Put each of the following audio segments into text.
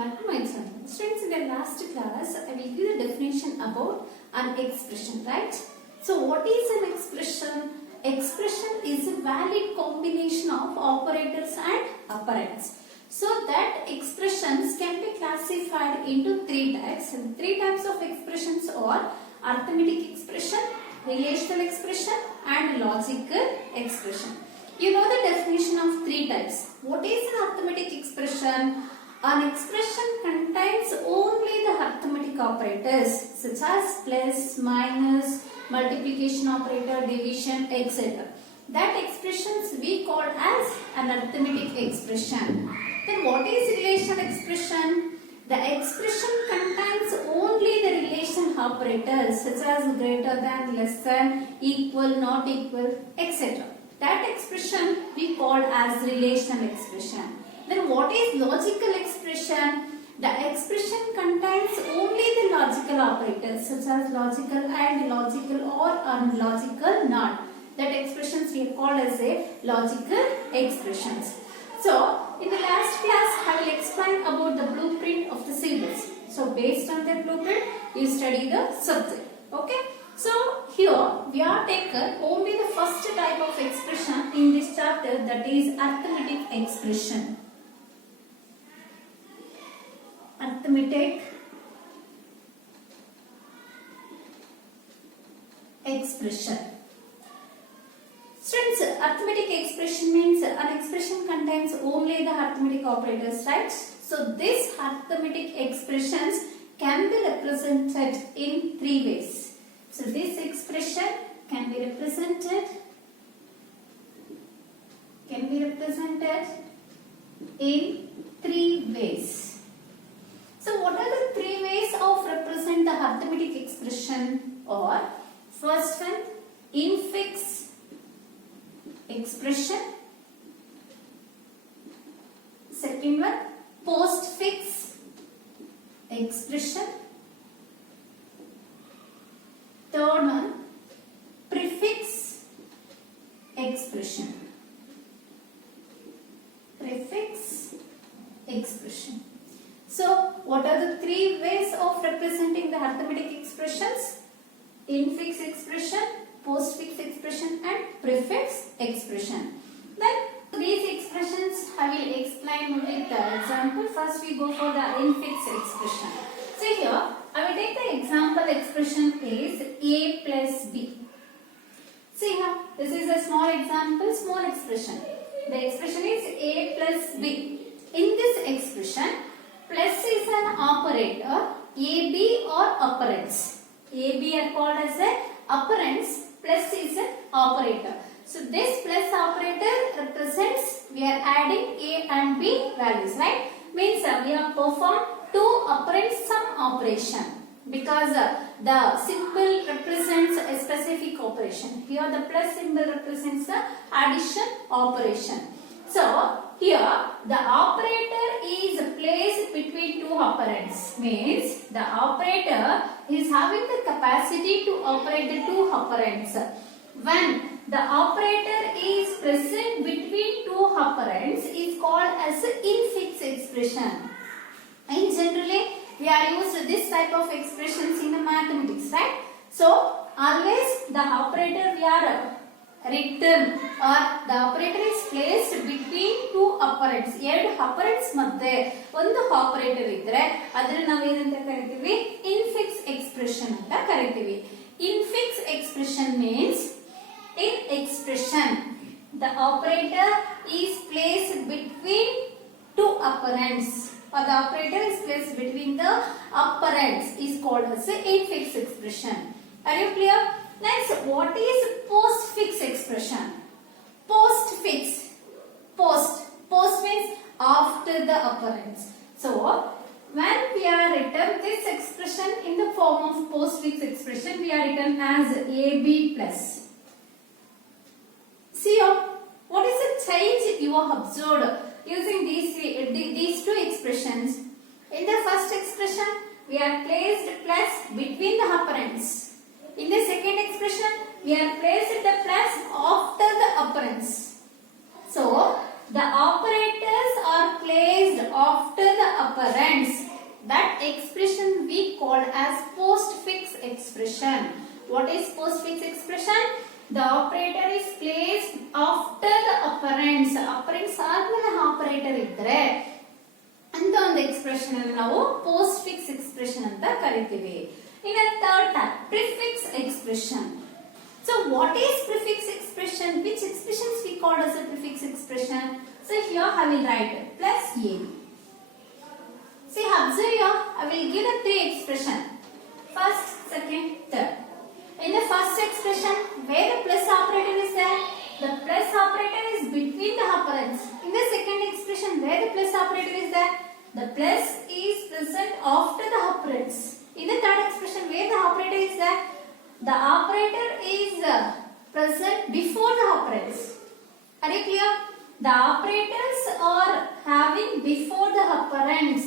back to my channel. Students, in the last class, I will give the definition about an expression, right? So, what is an expression? Expression is a valid combination of operators and operands. So, that expressions can be classified into three types. And three types of expressions are arithmetic expression, relational expression, and logical expression. You know the definition of three types. What is an arithmetic expression? An expression contains only the arithmetic operators such as plus, minus, multiplication operator, division, etc. That expressions we call as an arithmetic expression. Then what is relational expression? The expression contains only the relation operators such as greater than, less than, equal, not equal, etc. That expression we call as relational expression. Then what is logical expression? The expression contains only the logical operators such as logical and, logical or, unlogical not. That expressions we call as a logical expressions. So, in the last class I will explain about the blueprint of the syllabus. So, based on the blueprint you study the subject. Okay. So, here we are taken only the first type of expression in this chapter, that is arithmetic expression. Arithmetic expression. Students, arithmetic expression means an expression contains only the arithmetic operators, right? So, these arithmetic expressions can be represented in three ways. So, this expression can be represented in three ways. So, what are the three ways of represent the arithmetic expression? Or first one, infix expression. Second one, postfix expression. Third one, prefix expression. Prefix expression. So, what are the three ways of representing the arithmetic expressions? Infix expression, postfix expression, and prefix expression. Then, these expressions I will explain with the example. First, we go for the infix expression. See here, I will take the example expression is A plus B. See here, this is a small example, small expression. The expression is A plus B. In this expression, plus is an operator, AB or operands. AB are called as a operands, plus is an operator. So this plus operator represents, we are adding A and B values, right? Means we have performed two operand sum operation because the symbol represents a specific operation. Here the plus symbol represents the addition operation. So here the operator is placed between two operands. Means the operator is having the capacity to operate the two operands. When the operator is present between two operands is called as infix expression. In generally, we are used this type of expressions in the mathematics, right? So, always the operator we are written or the operator is placed between two operands. ಎರಡು operands ಮಧ್ಯೆ ಒಂದು operator ಇದ್ರೆ ಅದನ್ನ ನಾವು ಏನಂತ ಕರಿತೀವಿ? Infix expression ಅಂತ ಕರಿತೀವಿ. Infix expression means in expression the operator is placed between two operands. Or the operator is placed between the operands is called as a infix expression. Are you clear? Next, what is postfix expression? Postfix. Post means after the operands. So, when we are written this expression in the form of postfix expression, we are written as AB plus. See, what is the change you have observed using these two expressions? In the first expression, we are placed plus between the operands. In the second expression, we are placed the plus after the operands. So, the operators are placed after the operands. That expression we call as postfix expression. What is postfix expression? The operator is placed after the operands. Operands ಆದ್ಮೇಲೆ operator ಇದ್ರೆ ಅಂತ ಒಂದು expression ಅನ್ನು ನಾವು postfix expression ಅಂತ ಕರಿತೀವಿ. In a third type, prefix expression. So what is prefix expression? Which expressions we call as a prefix expression? So here I will write plus a. See, observe here, I will give the three expressions. First, second, third. In the first expression, where the plus operator is there, the plus operator is between the operands. In the second expression, where the plus operator is there, the plus is present after the operands. In the third expression, where the operator is there, the operator is present before the operands. Are you clear? The operators are having before the operands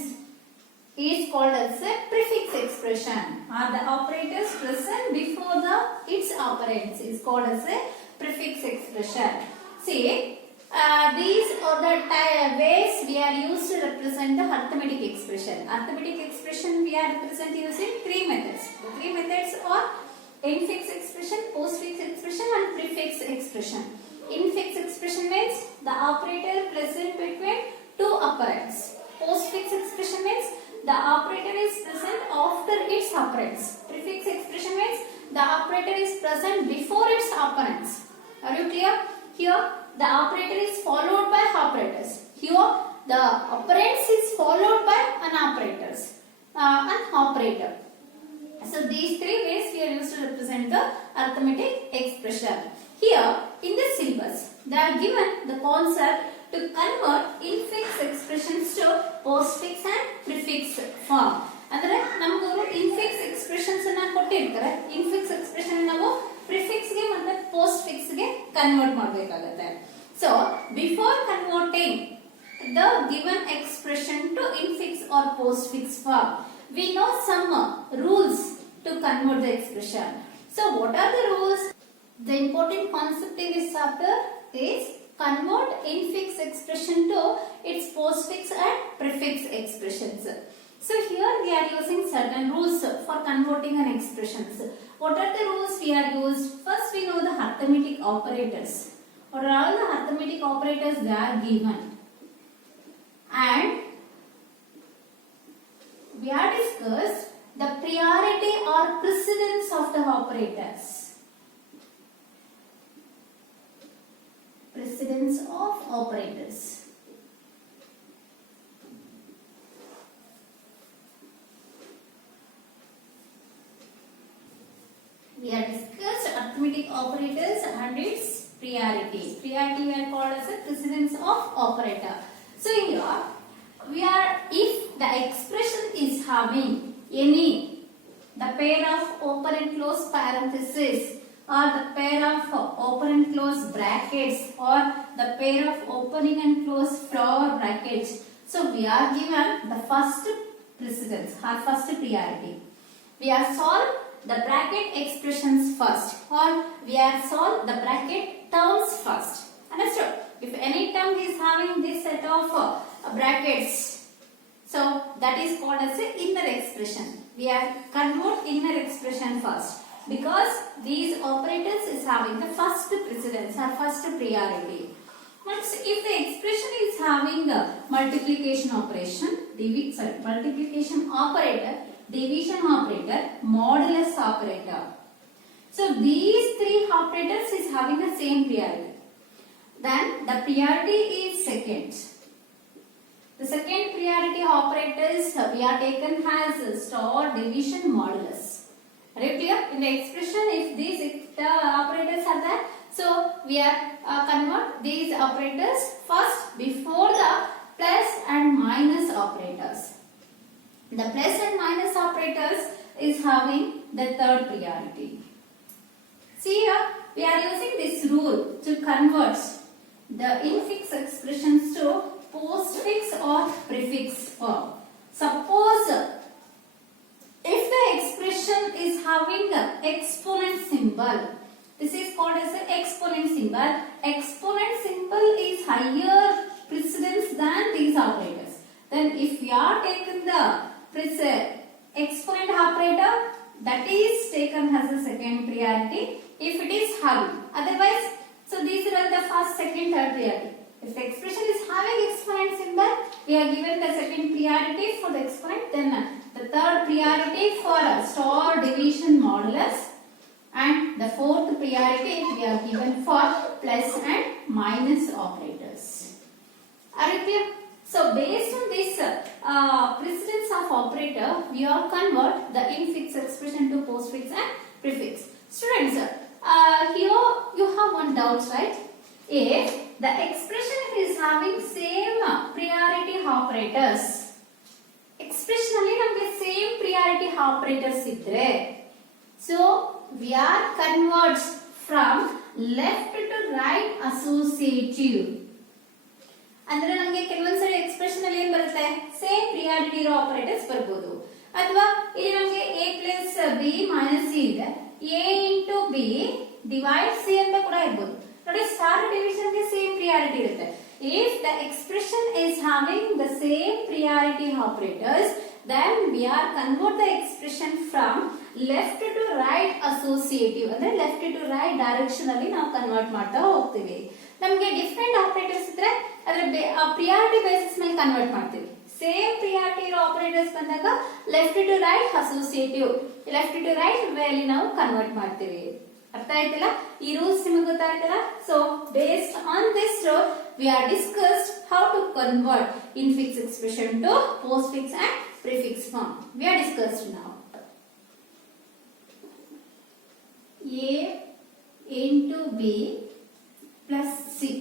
is called as a prefix expression. Are the operators present before the its operands is called as a prefix expression. See, these are the ways we are used to represent the arithmetic expression. Arithmetic expression we are represent using three methods. The three methods are infix expression, postfix expression and prefix expression. Infix expression means the operator present between two operands. Postfix expression means the operator is present after its operands. Prefix expression means the operator is present before its operands. Are you clear? Here the operator is followed by operators. Here the operands is followed by an operator. So these three ways we are used to represent the arithmetic expression. Here in the syllabus they are given the concept to convert infix expressions to postfix and prefix form. ಅಂದ್ರೆ ನಮಗೆ ಅವರು infix expressions ಅನ್ನು ಕೊಟ್ಟಿರ್ತಾರೆ. infix expression ನಾವು prefix ಗೆ ಮತ್ತೆ postfix ಗೆ convert ಮಾಡಬೇಕಾಗುತ್ತೆ. So before converting the given expression to infix or postfix form, we know some rules to convert the expression. So what are the rules? The important concept in this chapter is convert infix expression to its postfix and prefix expressions. So here we are using certain rules for converting an expressions. What are the rules we are used? First we know the arithmetic operators. What are all the arithmetic operators they are given? And we have discussed the priority or precedence of the operators. Precedence of operators. We have discussed arithmetic operators and its priority. Priority we are called as a precedence of operator. So here we are, if the expression is having any the pair of open and close parentheses or the pair of open and close brackets or the pair of opening and close flower brackets. So we are given the first precedence or first priority. We are solved the bracket expressions first or we are solved the bracket terms first. Understood? If any term is having this set of brackets, so that is called as an inner expression. We are convert inner expression first. Because these operators is having the first precedence or first priority. Once if the expression is having the multiplication operation, multiplication operator, division operator, modulus operator. So these three operators is having the same priority. Then the priority is second. The second priority operators we are taken as star, division, modulus. Are you clear? In the expression, if these operators are there, so we are convert these operators first before the plus and minus operators. The plus and minus operators is having the third priority. See here, we are using this rule to convert the infix expressions to postfix or prefix form. Suppose if the expression is having the exponent symbol, this is called as an exponent symbol. Exponent symbol is higher precedence than these operators. Then if we are taken the exponent operator, that is taken as a second priority if it is having. Otherwise, so these are the first, second, third priority. If the expression is having exponent symbol, we are given the second priority for the exponent, then the third priority for star division modulus, and the fourth priority we are given for plus and minus operators. Are you clear? So based on this precedence of operator, we are convert the infix expression to postfix and prefix. Students, here you have one doubt, right? If the expression is having same priority operators, expression alli namage same priority operators idre, so we are converts from left to right associative. ಅಂದ್ರೆ ನಮಗೆ ಕೆಲವೊಂದ್ಸರಿ expression ಅಲ್ಲಿ ಏನ್ ಬರುತ್ತೆ, same priority ಇರೋ operators ಬರ್ಬೋದು. ಅಥವಾ ಇಲ್ಲಿ ನಮಗೆ a plus b minus c ಇದೆ, a into b divide c ಅಂತ ಕೂಡ ಇರ್ಬೋದು. ನೋಡಿ, ಸ್ಟಾರ್ ಡಿವಿಷನ್ ಗೆ ಸೇಮ್ ಪ್ರಿಯಾರಿಟಿ ಇರುತ್ತೆ. If the expression is having the same priority operators, then we are convert the expression from left to right associative, ಅಂದ್ರೆ left to right direction ಅಲ್ಲಿ ನಾವು convert ಮಾಡ್ತಾ ಹೋಗ್ತೀವಿ. ನಮಗೆ ಡಿಫರೆಂಟ್ ಆಪರೇಟರ್ಸ್ ಇದ್ರೆ ಅದರ ಪ್ರಿಯಾರಿಟಿ ಬೇಸಿಸ್ ಮೇಲೆ ಕನ್ವರ್ಟ್ ಮಾಡ್ತೀವಿ. ಸೇಮ್ ಪ್ರಿಯಾರಿಟಿ ಇರೋ ಆಪರೇಟರ್ಸ್ ಬಂದಾಗ left to right associative, left to right way ಅಲ್ಲಿ ನಾವು ಕನ್ವರ್ಟ್ ಮಾಡ್ತೀವಿ. ಅರ್ಥ ಆಯ್ತಲ್ಲ? ಈ ರೂಲ್ಸ್ ನಿಮಗೆ ಗೊತ್ತಾಯ್ತಲ್ಲ? So based on this rule we are discussed how to convert infix expression to postfix and prefix form. We are discussed now. A into B plus C.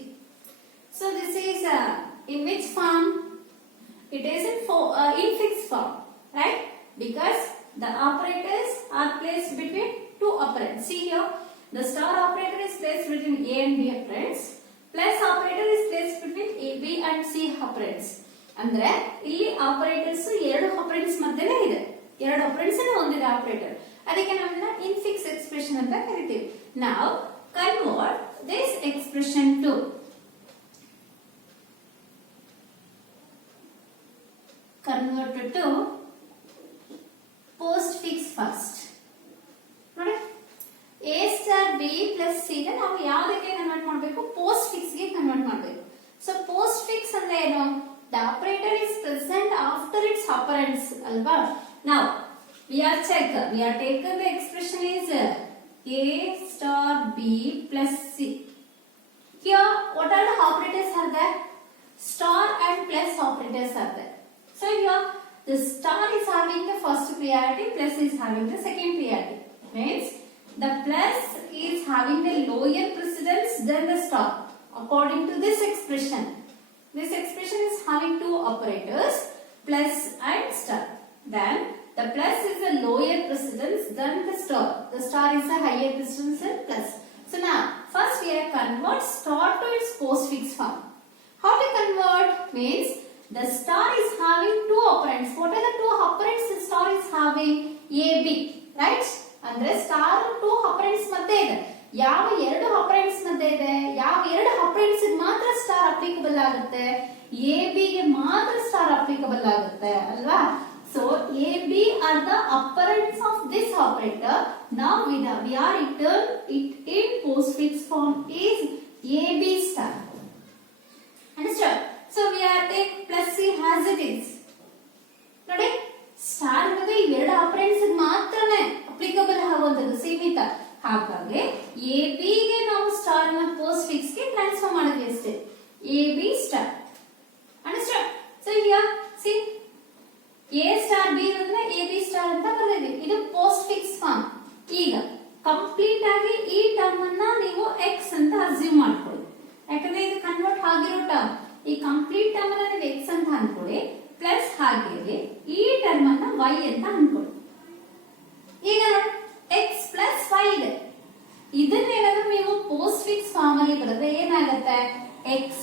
So this is in which form? It is in infix form, right? Because the operators are placed between two operands. See here, the star operator is placed between A and B operands. Plus operator is placed between A, B and C operands. ಅಂದ್ರೆ ಇಲ್ಲಿ operators ಎರಡು ಆಪರೆಂಡ್ಸ್ ಮಧ್ಯೆ ಇದೆ, ಎರಡು ಆಪರೆಂಡ್ಸ್ ಅನ್ನು ಹೊಂದಿದೆ operator. ಅದಕ್ಕೆ ನಾವು ಇದನ್ನ ಇನ್ಫಿಕ್ಸ್ ಎಕ್ಸ್ಪ್ರೆಷನ್ ಅಂತ ಕರಿತೀವಿ. Now convert this expression to postfix first. ನೋಡಿ, A star B plus C ಗೆ ನಾವು ಯಾವುದಕ್ಕೆ ಕನ್ವರ್ಟ್ ಮಾಡಬೇಕು? postfix ಗೆ ಕನ್ವರ್ಟ್ ಮಾಡಬೇಕು. So postfix ಅಂದ್ರೆ ಏನು? The operator is present after its operands, alva. Now we are taken the expression is A star B plus C. Here what are the operators are there? Star and plus operators are there. So here the star is having the first priority, plus is having the second priority. Means the plus is having the lower precedence than the star according to this expression. This expression is having two operators, plus and star. Then the plus is a lower precedence than the star. The star is a higher precedence than plus. So now first we have convert star to its postfix form. How to convert? Means the star is having two operands. What are the two operands the star is having? A, B, right? ಅಂದ್ರೆ star to ಆಪರೆಂಡ್ಸ್ ಮಧ್ಯೆ ಇದೆ. ಯಾವ ಎರಡು ಆಪರೆಂಡ್ಸ್ ಮಧ್ಯೆ ಇದೆ? ಯಾವ ಎರಡು operands ಮಾತ್ರ ಸ್ಟಾರ್ ಅಪ್ಲಿಕಬಲ್ ಆಗುತ್ತೆ? ಎ ಬಿ ಗೆ ಮಾತ್ರ ಸ್ಟಾರ್ ಅಪ್ಲಿಕಬಲ್ ಆಗುತ್ತೆ ಅಲ್ವಾ? So A B are the operands of this operator. Now we are return it in postfix form is a b star. Understood? So we are take plus c as it is. ನೋಡಿ, star ಅನ್ನೋದು ಇವೆರಡು ಆಪರೆಂಡ್ಸ್ ಮಾತ್ರನೇ applicable ಆಗುವಂತದ್ದು, ಸೀಮಿತ. ಹಾಗಾಗಿ A B ಗೆ ನಾವು star ಅನ್ನ postfix ಗೆ ಟ್ರಾನ್ಸ್ಫರ್ ಮಾಡಿದ್ವಿ ಅಷ್ಟೇ. A B star. Understand? So here C A star B ಅನ್ನೋದನ್ನ ಎ ಬಿ ಸ್ಟಾರ್ ಅಂತ ಬರೆದಿದ್ವಿ. ಇದು postfix ಫಾರ್ಮ್. ಈಗ ಕಂಪ್ಲೀಟ್ ಆಗಿ ಈ ಟರ್ಮ್ ಅನ್ನ ನೀವು x ಅಂತ ಅಸ್ಯೂಮ್ ಮಾಡ್ಕೊಳ್ಳಿ. ಯಾಕಂದ್ರೆ ಇದು ಕನ್ವರ್ಟ್ ಆಗಿರೋ ಟರ್ಮ್. ಈ ಕಂಪ್ಲೀಟ್ ಟರ್ಮ್ ಅನ್ನ ನೀವು x ಅಂತ ಅನ್ಕೊಳ್ಳಿ, ಪ್ಲಸ್ ಹಾಗೆ ಈ ಟರ್ಮ್ ಅನ್ನ y ಅಂತ ಅನ್ಕೊಳ್ಳಿ. ಈಗ ನೋಡಿ, x ಪ್ಲಸ್ y ಇದೆ. ಇದನ್ನೇನಾದ್ರೂ ನೀವು postfix ಫಾರ್ಮ್ ಅಲ್ಲಿ ಬರೆದ್ರೆ ಏನಾಗುತ್ತೆ?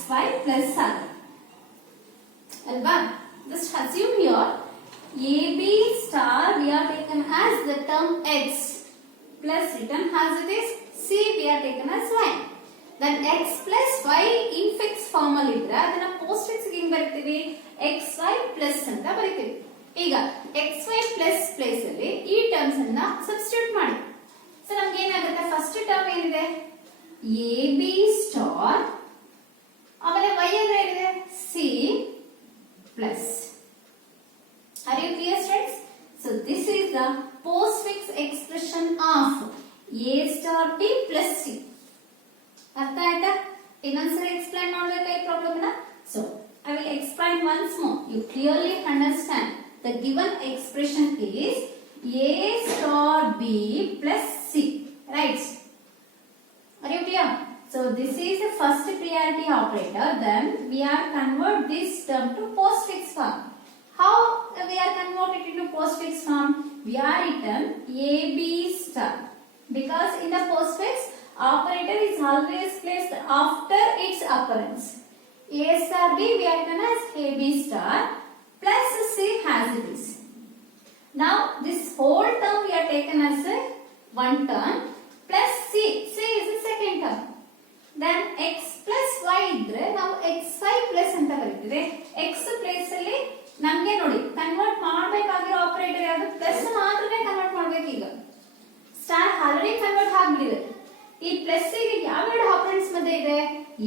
xy ಪ್ಲಸ್ ಆಗುತ್ತೆ ಅಲ್ವಾ? Just assume here AB star we are taken as the term x plus written as it is, C we are taken as y. then x plus y infix form ಅಲ್ಲಿ ಇದ್ರೆ ಅದನ್ನ post fix ಗೆ ಹೆಂಗ್ ಬರೀತೀವಿ xy plus ಅಂತ ಬರೀತೀವಿ. ಈಗ xy plus place ಅಲ್ಲಿ ಈ terms ಅನ್ನ ಸಬ್ಸ್ಟಿಟ್ಯೂಟ್ ಮಾಡಿ. ಸೊ ನಮ್ಗೆ ಏನಾಗುತ್ತೆ, ಫಸ್ಟ್ ಟರ್ಮ್ ಏನಿದೆ ab ಸ್ಟಾರ್, ಆಮೇಲೆ y ಅಂದ್ರೆ ಏನಿದೆ c plus. Are you clear students? So this is the postfix expression of a star b plus c. ಅರ್ಥ ಆಯ್ತಾ? ಇನ್ನೊಂದ್ಸರಿ ಎಕ್ಸ್ಪ್ಲೈನ್ ಮಾಡ್ಬೇಕಾ ಈ ಪ್ರಾಬ್ಲಮ್ ನ? So I will explain once more. You clearly understand. The given expression is a star b plus c. Right? Are you clear? So this is the first priority operator. Then we are convert this term to postfix form. How we are convert it into postfix form? We are written ab star. Because in the postfix, operator is always placed after its occurrence. A star b we are written as ab star plus c as it is. Now this whole term we are taken as a one term plus c. C is the second term. Then x plus y ಇದ್ರೆ ನಾವು xy plus ಅಂತ ಬರೀತೀವಿ. x place ಅಲ್ಲಿ ನಮಗೆ ನೋಡಿ convert ಮಾಡಬೇಕಾಗಿರೋ operator ಯಾವುದು, plus ಮಾತ್ರನೇ convert ಮಾಡಬೇಕು. ಈಗ ಸ್ಟಾರ್ ಆಲ್ರೆಡಿ ಕನ್ವರ್ಟ್ ಆಗಿಬಿಟ್ಟಿದೆ. ಈ ಪ್ಲಸ್ ಗೆ ಯಾವೆರಡು ಆಪರೆಂಟ್ಸ್ ಮಧ್ಯೆ ಇದೆ,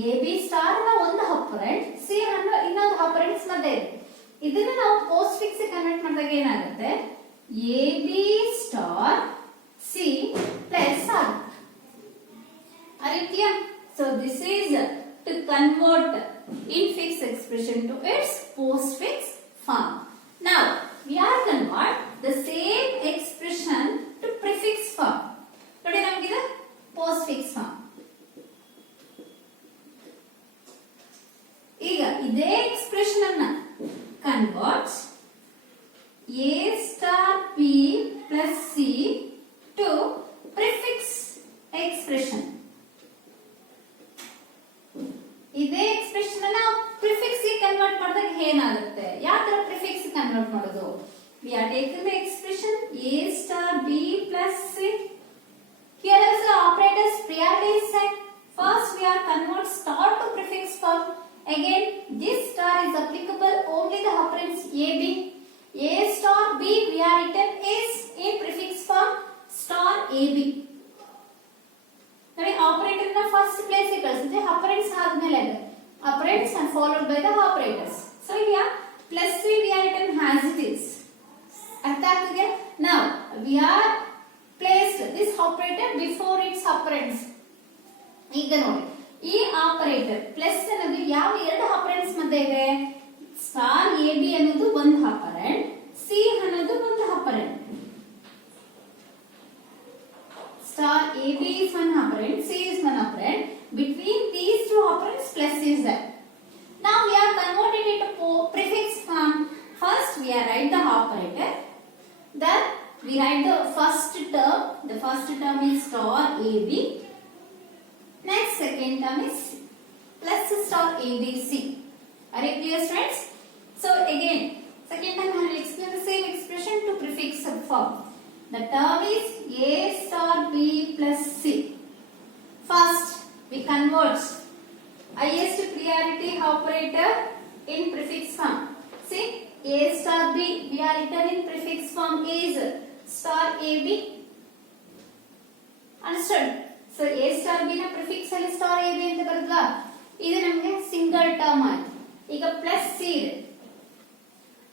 ಎ ಬಿ ಸ್ಟಾರ್ ನ ಒಂದು ಆಪರೆಂಟ್, ಸಿ ಅನ್ನೋ ಇನ್ನೊಂದು ಆಪರೆಂಟ್ಸ್ ಮಧ್ಯೆ ಇದೆ. ಇದನ್ನ ನಾವು ಪೋಸ್ಟ್ ಫಿಕ್ಸ್ ಕನ್ವರ್ಟ್ ಮಾಡಿದಾಗ ಏನಾಗುತ್ತೆ, A B star C plus ಆಗುತ್ತೆ. Are you clear? So this is to convert infix expression to its postfix form. Now we are convert the same expression to prefix form. ನೋಡಿ ನಮಗೆ ಇದು postfix form. ಈಗ ಇದೇ expression ಅನ್ನ convert a star b plus c to prefix expression. ಇದೇ expression ಅನ್ನ prefix ಗೆ convert ಮಾಡಿದಾಗ ಏನಾಗುತ್ತೆ, ಯಾವ ತರ ಪ್ರಿಫಿಕ್ಸ್ ಕನ್ವರ್ಟ್ ಮಾಡೋದು? we are taking the expression a star b plus c. Here also operator's priority is set. First we are convert star to prefix form. Again this star is applicable only the operands a b. A star b we are written is in prefix form star ab. ನೋಡಿ operator ನ first place ಗೆ ಕಳಿಸುತ್ತೆ, operands ಆದ್ಮೇಲೆ operands and followed by the operators. So here plus 3 we are written as it is. ಅರ್ಥ ಆಗ್ತಿದೆಯಾ? Now we are placed this operator before its operands. ಈಗ ನೋಡಿ ಈ operator plus ಅನ್ನೋದು ಯಾವ ಎರಡು ಆಪರೆಂಟ್ಸ್ ಮಧ್ಯೆ ಇದೆ, ಸ್ಟಾರ್ ಎ ಬಿ ಅನ್ನೋದು ಒಂದು ಆಪರೆಂಟ್, ಸಿ ಅನ್ನೋದು ಒಂದು operant. Star AB is one operand, C is one operand. Between these two operands, plus is there. Now we are converted into prefix form. First we are write the operator. Then we write the first term. The first term is star AB. Next second term is plus star ABC. Are you clear, friends? So again, second time I will explain the same expression to prefix form. The term is a star b plus c. First we convert highest priority operator in prefix form. See a star b we are written in prefix form is star ab. Understood? So a star b na prefix ಅಲ್ಲಿ star ab ಅಂತ ಬರುತ್ತಲ್ಲ, ಇದು ನಮಗೆ single term ಆಯ್ತು. ಈಗ plus C ಇದೆ,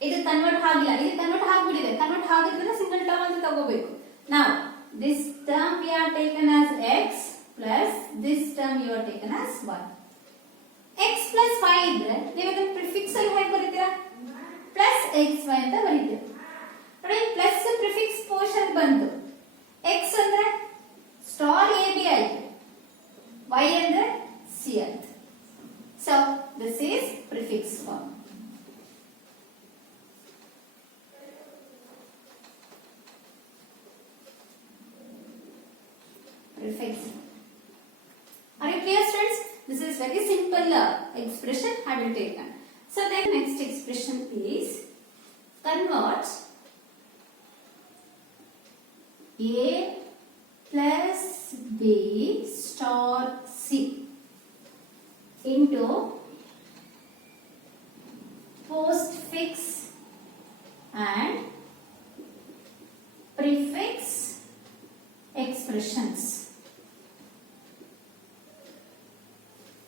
ಇದು convert ಆಗಿಲ್ಲ, ಇದು ಕನ್ವರ್ಟ್ ಆಗಿಬಿಟ್ಟಿದೆ. ಕನ್ವರ್ಟ್ ಆಗಿದ್ರೆ ಸಿಂಗಲ್ ಟರ್ಮ್ ಅಂತ ತಗೋಬೇಕು. Now this term we are taken as x plus this term you are taken as y. x plus y ಇದ್ರೆ ನೀವು ಇದನ್ನ ಪ್ರಿಫಿಕ್ಸ್ ಅಲ್ಲಿ ಹೇಗೆ ಬರೀತೀರಾ, ಪ್ಲಸ್ ಎಕ್ಸ್ ವೈ ಅಂತ ಬರೀತೀರಾ. ನೋಡಿ ಪ್ಲಸ್ ಪ್ರಿಫಿಕ್ಸ್ ಪೋರ್ಷನ್ ಬಂತು, x ಅಂದ್ರೆ ಸ್ಟಾರ್ ಎ ಬಿ ಆಯ್ತು, y ಅಂದ್ರೆ ಸಿ ಆಯ್ತು. So this is prefix form. Prefix. Are you clear, students? This is very simple expression I will take on. So then next expression is convert a plus b star c. into postfix and prefix expressions.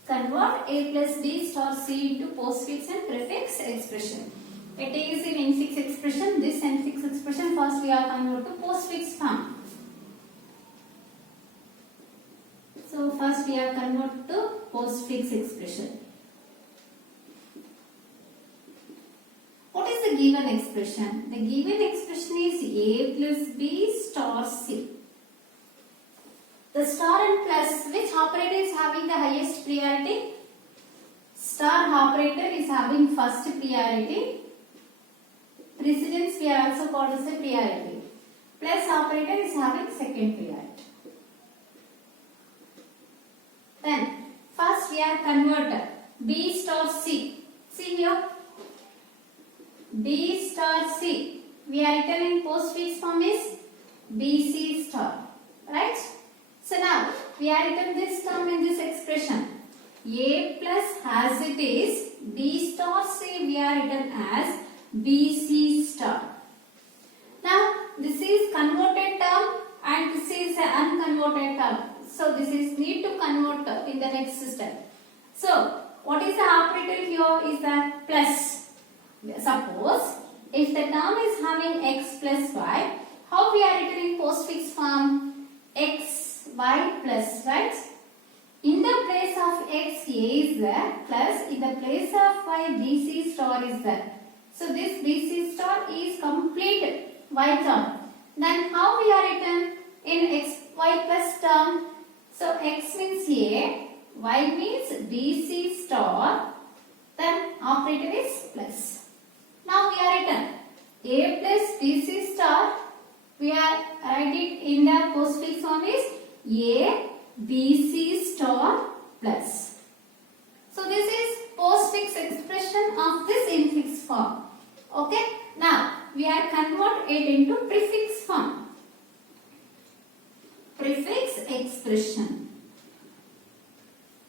Convert a plus b star c into postfix and prefix expression. It is in infix expression. This infix expression first we are convert to postfix form. So first we are convert to postfix expression. What is the given expression? The given expression is a plus b star c. The star and plus, which operator is having the highest priority? Star operator is having first priority. Precedence we are also called as a priority. Plus operator is having second priority. Then first we are converter b star c. See here, b star c. We are written in postfix form is bc star, right? So now we are written this term in this expression. A plus as it is b star c we are written as bc star. Now this is converted term and this is an unconverted term. So this is need to convert in the next step. So what is the operator here is the plus. Suppose if the term is having x plus y, how we are written in postfix form? X y plus, right? In the place of x a is there plus in the place of y bc star is there. So this bc star is complete y term. Then how we are written in x y plus term? So x means a, y means bc star, then operator is plus. Now we are written a plus bc star, we are write it in the postfix form is a bc star plus. So this is postfix expression of this infix form. Okay. Now we are convert it into prefix form. Prefix expression.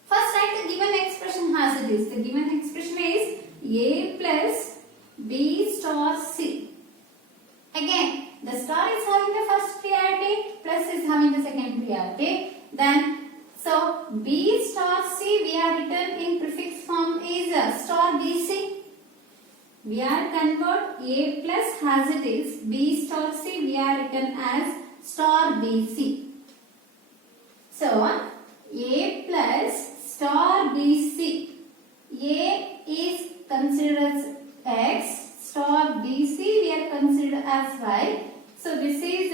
First write the given expression as it is. The given expression is a plus b star c. Again, the star is having the first priority, plus is having the second priority. Then, so b star c we are written in prefix form is star bc. We are convert a plus as it is b star c we are written as star bc. So a plus star bc. A is considered as x, star bc we are considered as y. So this is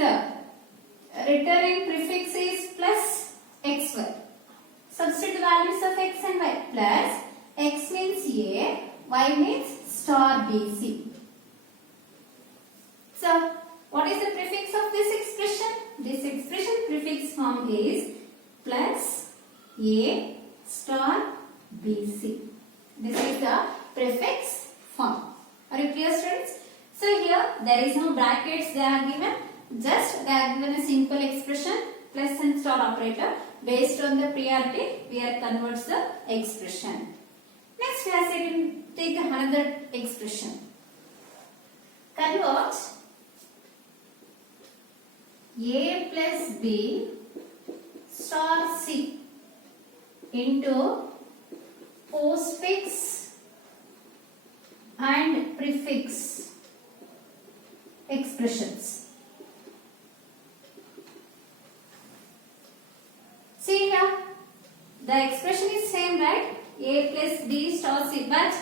written in prefix is plus xy. Substitute the values of x and y. Plus x means a, y means star bc. So what is the prefix of this expression? This expression prefix form is plus a star bc. This is the prefix form. Are you clear, students? So here there is no brackets they are given. Just they are given a simple expression plus and star operator. Based on the priority, we are converts the expression. Next we are take another expression. Convert a plus b star c into postfix and prefix expressions. See here, the expression is same, right? A plus b star c, but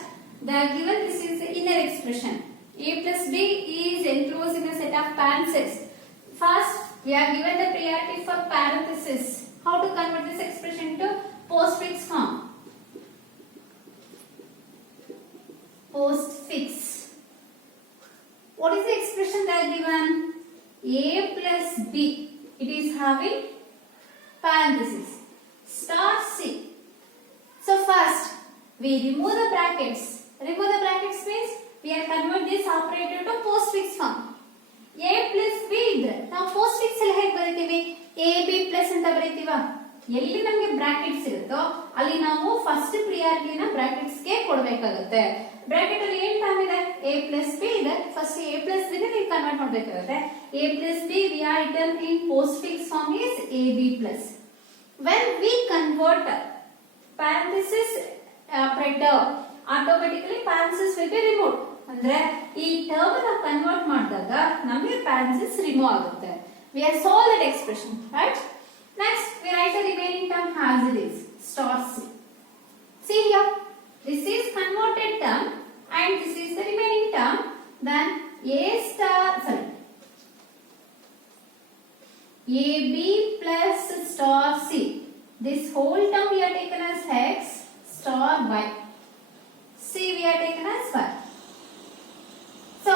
they are given this is the inner expression. A plus b is enclosed in a set of parentheses. First, we are given the priority for parenthesis. How to convert this expression to postfix form? Postfix. What is the expression they are given? A plus b. It is having parenthesis. Star c. So first, we remove the brackets. Remove the brackets means we are convert this operator to postfix form. A plus b idre. Now postfix ಅಲ್ಲಿ ಹೇಗೆ ಬರೀತೀವಿ? A b plus ಅಂತ ಬರೀತೀವಾ? ಎಲ್ಲಿ ನಮಗೆ brackets ಇರುತ್ತೋ ಅಲ್ಲಿ ನಾವು first ಪ್ರಿಯಾರಿಟಿನ brackets ಗೆ ಕೊಡಬೇಕಾಗುತ್ತೆ. ಬ್ರಾಕೆಟ್ ಅಲ್ಲಿ ಏನ್ ಟರ್ಮ್ ಇದೆ, a plus b ಇದೆ. ಫಸ್ಟ್ a plus b ನ ನೀವು ಕನ್ವರ್ಟ್ ಮಾಡಬೇಕಾಗುತ್ತೆ. a plus b we are written in postfix form is ab plus. When we convert parenthesis operator, automatically parenthesis will be removed. ಅಂದ್ರೆ ಈ term ನಾವು convert ಮಾಡಿದಾಗ ನಮಗೆ parenthesis remove ಆಗುತ್ತೆ. We have solved that expression, right? Next, we write the remaining term as it is, star c. See here, this is converted term and this is the remaining term. Then AB plus star c. This whole term we are taken as x star y. C we are taken as y. So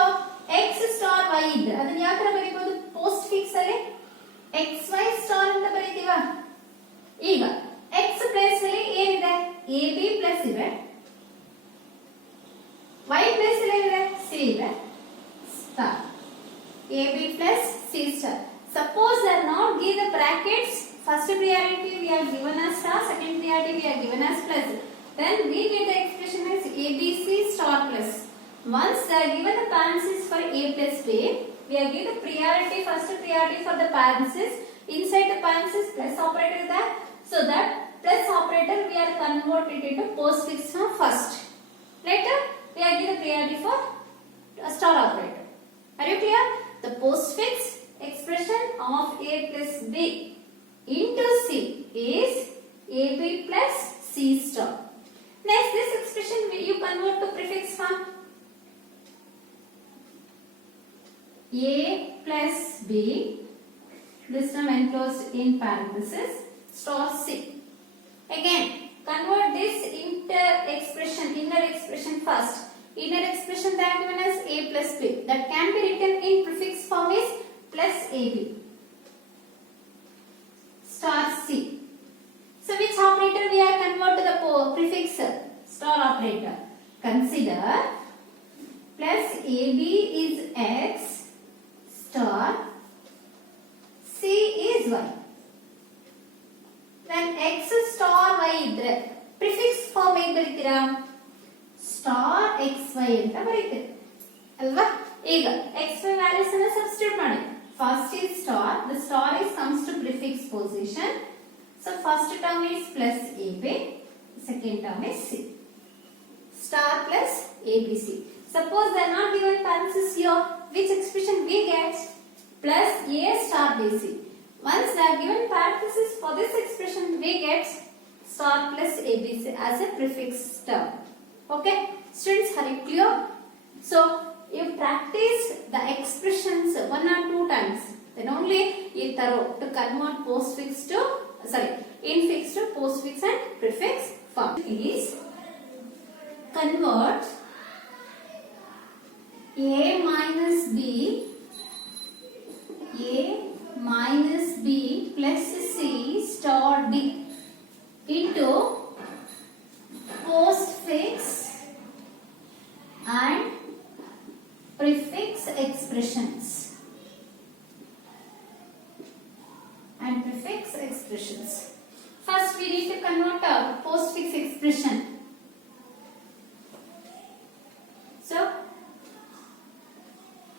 x star y ಇದ್ರೆ ಅದನ್ನ ಯಾವ ತರ ಬರೀಬಹುದು, post fix ಅಲ್ಲಿ xy star ಅಂತ ಬರೀತೀವ. ಈಗ x place ಅಲ್ಲಿ ಏನಿದೆ, ab plus ಇದೆ, y ಪ್ಲೇಸ್ ಅಲ್ಲಿ ಏನಿದೆ, c ಇದೆ, star ab plus c star. Suppose they are not give the brackets, first priority we are given as star, second priority we are given as plus, then we get the expression as abc star plus. Once they are given the parenthesis for a plus b, we are given the priority, first priority for the parenthesis, inside the parenthesis plus operator is there, so that plus operator we are converted into postfix form first. Later we are given the priority for a star operator. Are you clear? The postfix expression of a plus b into c is ab plus c star. Next, this expression you convert to prefix form. A plus b, this term enclosed in parenthesis, star c. Again, convert this inner expression first. Inner expression that given as a plus b, that can be written in prefix form is plus ab, star c. So which operator we are convert to the prefix star operator? Consider plus ab is x star c is y. Then x star y idre prefix form ಹೇಗೆ ಬರೀತೀರಾ, star xy ಅಂತ ಬರೀತೀರಿ ಅಲ್ವಾ. ಈಗ xy values ಅನ್ನು substitute ಮಾಡಿ. First is star, the star is comes to prefix position. So first term is plus ab, second term is c. Star plus abc. Suppose they are not given parenthesis here, which expression we get? Plus a star bc. Once they are given parenthesis for this expression, we get star plus abc as a prefix term. Okay, students, are you clear? So you practice the expressions 1 or 2 times, then only you thorough to convert postfix to infix to postfix and prefix form. Is convert a minus b plus c star d into postfix and prefix expressions. First we need to convert a postfix expression. So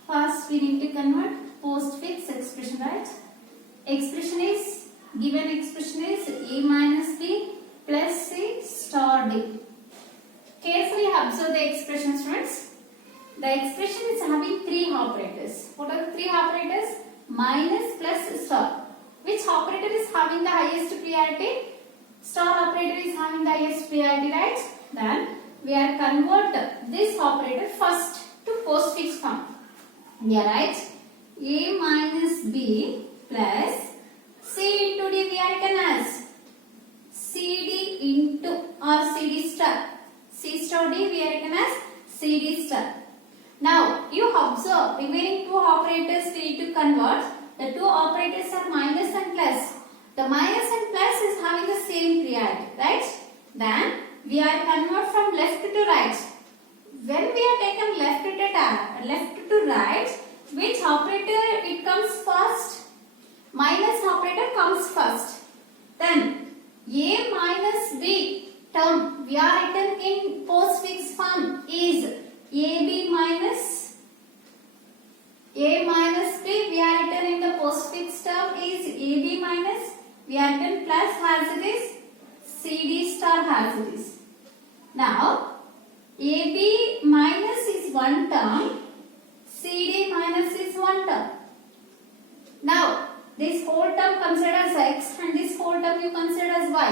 first we need to convert postfix expression, right? Expression is given expression is a minus b plus c star d. Carefully observe the expression, students. The expression is having 3 operators. What are the 3 operators? Minus, plus, star. Which operator is having the highest priority? Star operator is having the highest priority, right? Then we are convert this operator first to postfix form. Here, right? A minus b plus c into d we are written as cd into or cd star. C star d we are written as cd star. Now you observe remaining 2 operators we need to convert. The 2 operators are minus and plus. The minus and plus is having the same priority, right? Then we are convert from left to right. When we are taken left to right, which operator it comes first? Minus operator comes first. Then A minus B term we are written in postfix form is AB minus A minus B, we are written in the postfix term is AB minus, we are written plus as it is, CD star as it is. Now, AB minus is one term, CD minus is one term. Now, this whole term considered as x and this whole term you consider as y.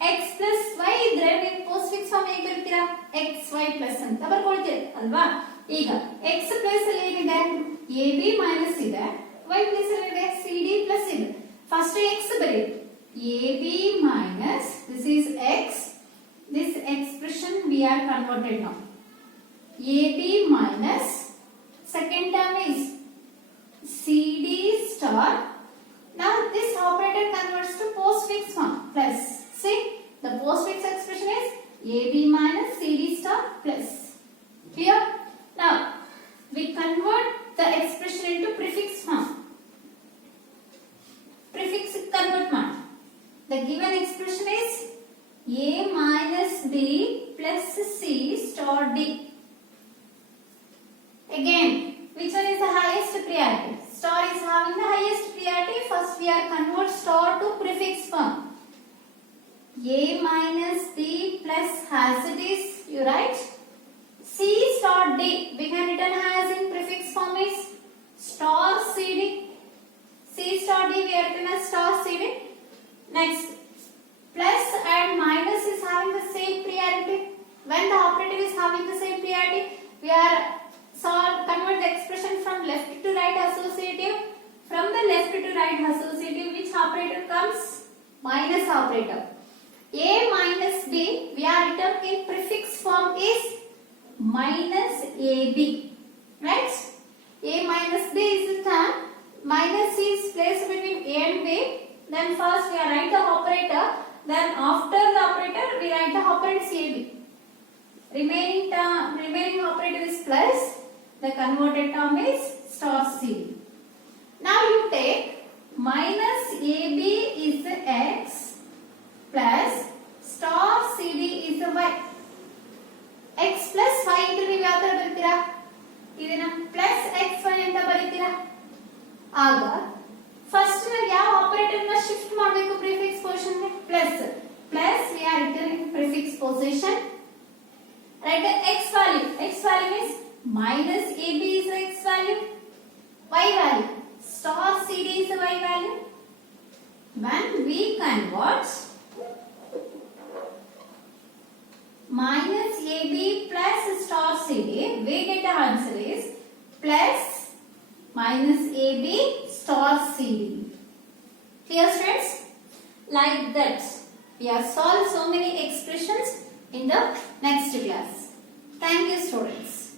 X plus y idre ನೀವು postfix form ಹೇಗೆ ಬರೀತೀರಾ? x y plus ಅಂತ ಬರ್ಕೊಳ್ತೀರಿ ಅಲ್ವಾ? ಈಗ x place ಅಲ್ಲಿ ಏನಿದೆ? AB minus ಇದೆ, y place ಅಲ್ಲಿ ಇದೆ CD ಪ್ಲಸ್ ಇದೆ. ಫಸ್ಟ್ x ಬರೀ AB minus this is x, this expression we are converted now. AB minus second term is CD star. Now this operator converts to postfix form plus. See, the postfix expression is AB minus CD star plus. Clear? Now, we convert the expression into prefix form. Prefix convert ಮಾಡಿ. The given expression is A minus B plus C star D. Again, which one is the highest priority? Star is having the highest priority. First, we are convert star to prefix form. A minus B plus as it is, you write. C star D, we can written as in prefix form is star CD. C star D, we are written as star CD. Next, plus and minus is having the same priority. When the operator is having the same priority, we are convert the expression from left to right associative. From the left to right associative, which operator comes? Minus operator. A minus B, we are written in prefix form is minus AB, right? A minus B is the term, minus is placed between A and B. Then first we are write the operator, then after the operator we write the operand AB. Remaining operator is plus, the converted term is star CD. Now you take minus AB is the x plus star CD is the y. X plus y into ನೀವು ಯಾವ ತರ ಬರೀತೀರಾ? ಇದನ್ನ plus xy ಅಂತ ಬರೀತೀರಾ? ಆಗ first ನಾವು ಯಾವ operator ನ shift ಮಾಡಬೇಕು ಪ್ರಿಫಿಕ್ಸ್ ಪೊಸಿಷನ್ ಗೆ? Plus. Plus we are written in prefix position. Write the x value. X value is minus AB is the x value. Y value. Star CD is the y value. When we convert minus AB plus star CD, we get the answer is plus minus AB star CD. Clear, students? Like that, we have solved so many expressions in the next class. Thank you, students.